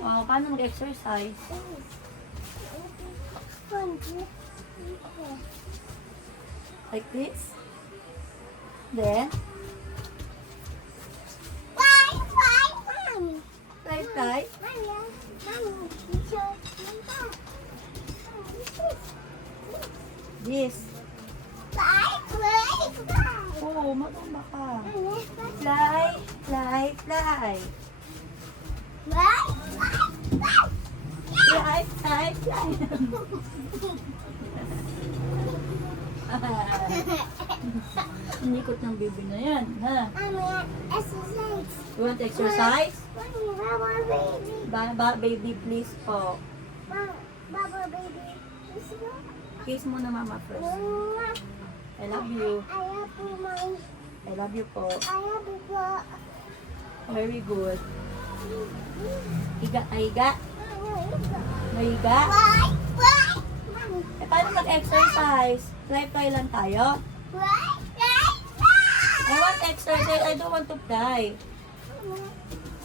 Oh, paano mag-exercise? Like this? Then? Fly. This. Oh, maganda ka. Fly. Fly. Inikot ng baby na yan, ha? You want to exercise? Baby, please po. Kiss mo na mama first. I love you. I love you po. Very good. Higa. Mahiga. Eh, paano mag-exercise? Fly lang tayo. I want to exercise. I don't want to fly.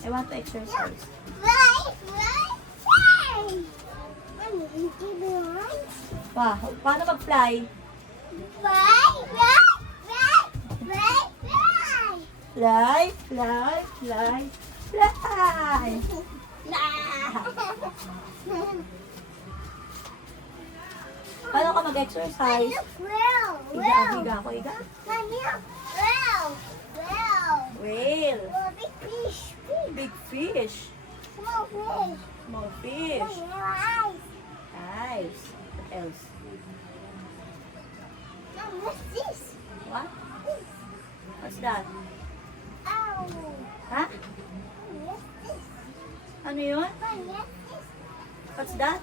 I want to exercise. Wow, paano mag-fly? Fly. Paano ka mag-exercise? Higa ako. Whale. Big fish. Small fish. Eyes. What else? What? What's that? Ha? Ano yun? What's that?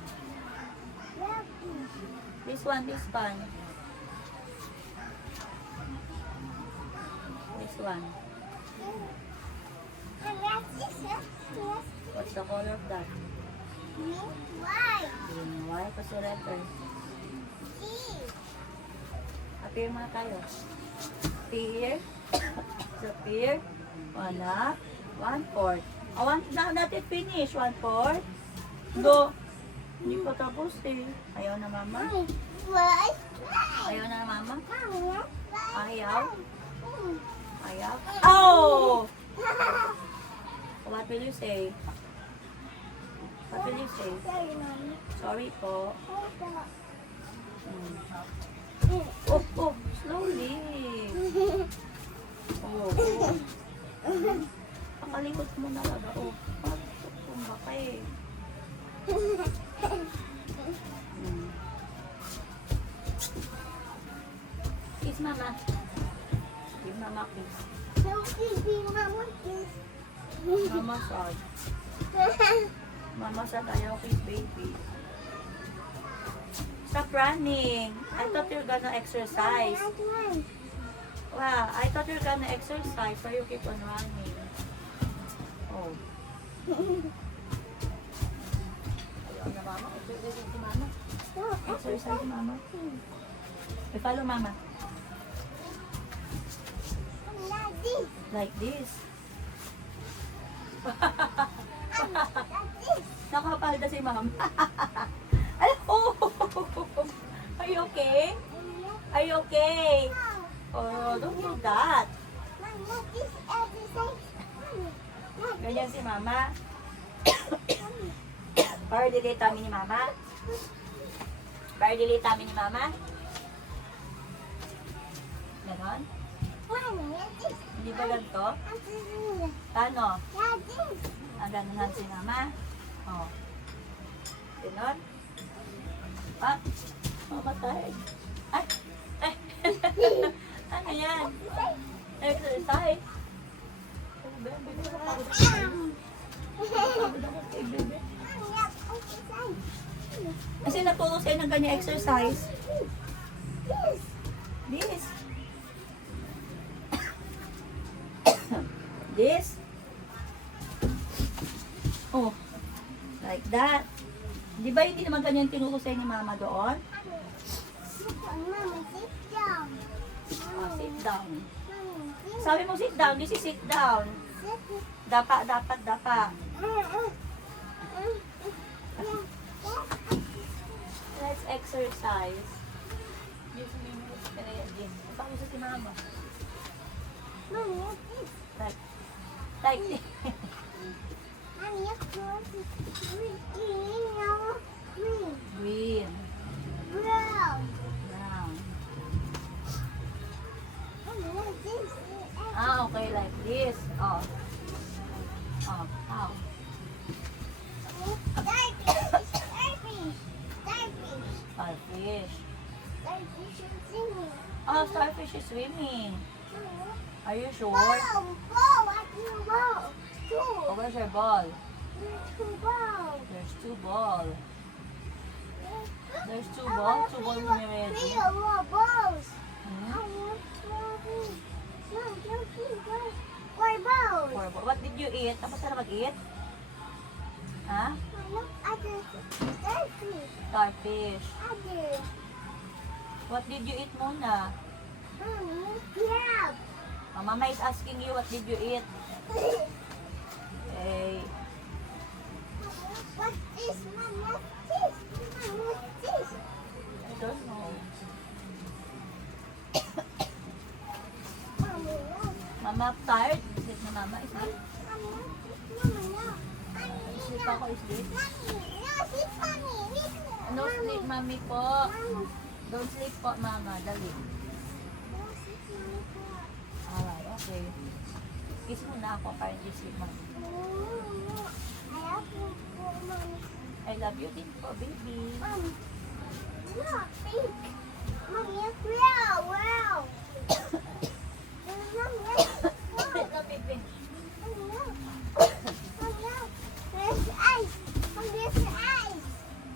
This one. This one. What's the color of that? Green, white. What's the letter? Appear muna tayo. Appear. Disappear. 1/2. 1/4. Not yet finish. 1/4. Go. Hindi pa tapos eh. Ayaw na mama. Ayaw. Oh! What will you say? Sorry po. Oh, slowly. Oh. Pakalikot mo na lang. Oh, tumba ka eh. Kiss mama. Give mama kiss. Mama sad. Mama sad, ayaw kiss baby. Stop running. I thought you're gonna exercise. Wow, I thought you're gonna exercise, so you keep on running. Oh. Ayaw na mama. Exercise si mama. Exercise si mama. Follow mama. Like this. Nakapalda si mama. Oh! Are you okay? Are you okay? Oh, don't do that. Ganyan si mama. Para delete kami ni mama. Ganon? Hindi ba ganito? Paano? Ganon si mama. Oh. Ganon? Ah, mamatay. Ay! Ano yan? Exercise. Kasi natulong sa'yo ng ganyan exercise. This. This. Oh. Like that. Di ba hindi naman ganyan tinuro sa'yo ni mama doon? Mama, sit down. Oh, sit down. Sabi mo sit down. This is sit down. Dapa, dapat, dapa. Let's exercise. Just minutes ka na yan, Jim. Bakit sa si mama? Like, green. Brown. Ah, okay, like this. Oh. Oh, how? Starfish. Oh, starfish is swimming. Are you sure? Oh, where's your ball? There's two balls. There's two balls. Two balls in your head. Four balls. What did you eat? Tapos na mag-eat? Ha? Starfish. What did you eat muna? Mama is asking you what did you eat? Hey. What is Mama's fish? Mama's fish. I don't know. Mama tired? Is it na mama? Is it? Sleep ako, sleep. No sleep, mami po. Don't sleep po, mama. Dali. Alright, okay. Kiss mo na ako para hindi sleep, mami. I love you din po, baby.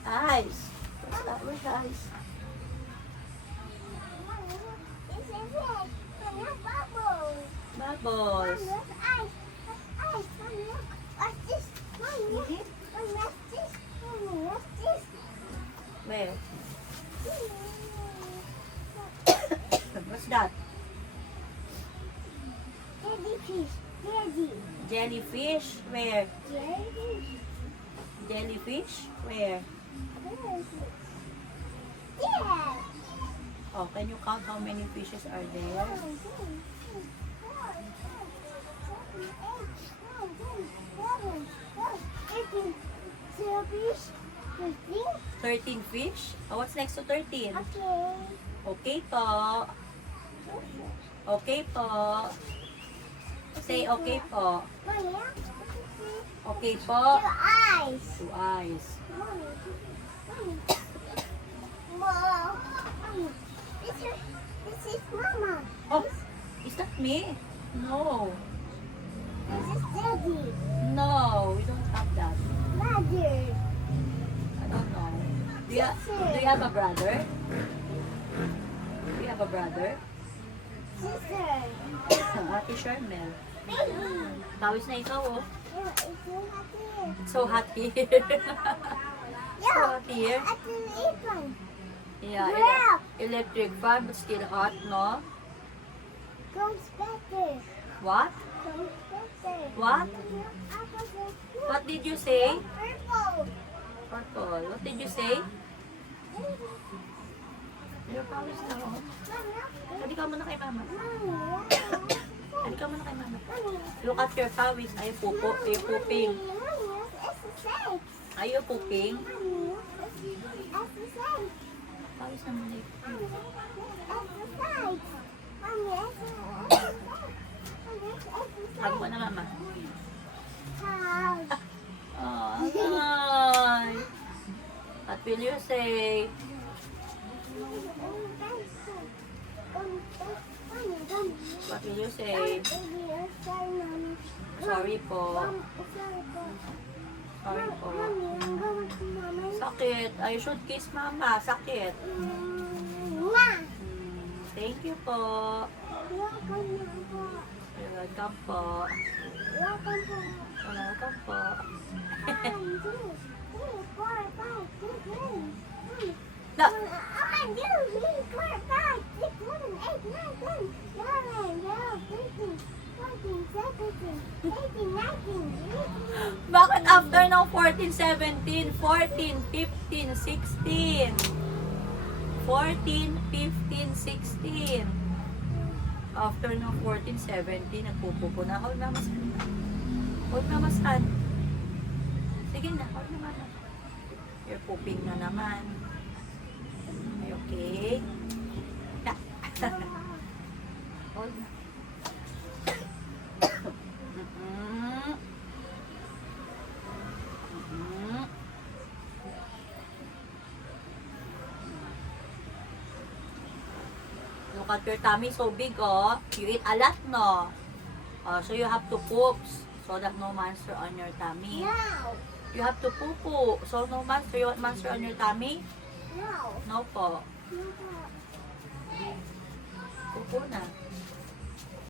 Ice. What's that with ice? Bubbles. Where? What's that? Jellyfish? Where? Jellyfish? Where? Oh, can you count how many fishes are there? 13 fish? Oh, what's next to 13? Okay po. Okay po. Say okay po. Okay po. Two eyes. This is Mama. Oh, is that me? No. This is Daddy. No, we don't have that. Mother. I don't know. Do you have a brother? Do you have a brother? Sister. Ate Shermel. Baby. Tawis na ikaw, oh. Yeah, it's so happy. So hot here. So Yeah. hot here. At the apron. Yeah, Yeah. electric fan but still hot, no? Comes better. What? Comes better. What? Apple. What did you say? Purple. Purple. What did you say? Your pawis na, oh. Halika muna kay mama. Halika muna kay mama. Look at your pawis. Ay, pupo. Ay, pooping. Are you pooping? Pawis na muna. Hug mo na mama. Oh, hi. What will you say? What will you say? Sorry po. Sorry po. Sakit. I should kiss mama. Sakit. Thank you po. You're welcome po. Welcome po. No. 1, 2, 3, 4, 5, 6, 7, 8, 9, 10, 11, 12, 13, Bakit after ng 14, 17, 14, 15, 16? 14, 15, 16. After ng 14, 17, nagpupupo na. Hold na, masan. Hold na, masan. Sige na, hold na, masan. You're pooping na naman. Ay, okay. Na. Hold na. Look at your tummy so big, oh. You eat a lot, no? So you have to poop so that no monster on your tummy. No. You have to poo-poo so no monster. You want monster on your tummy? No. No po. No. Poo na.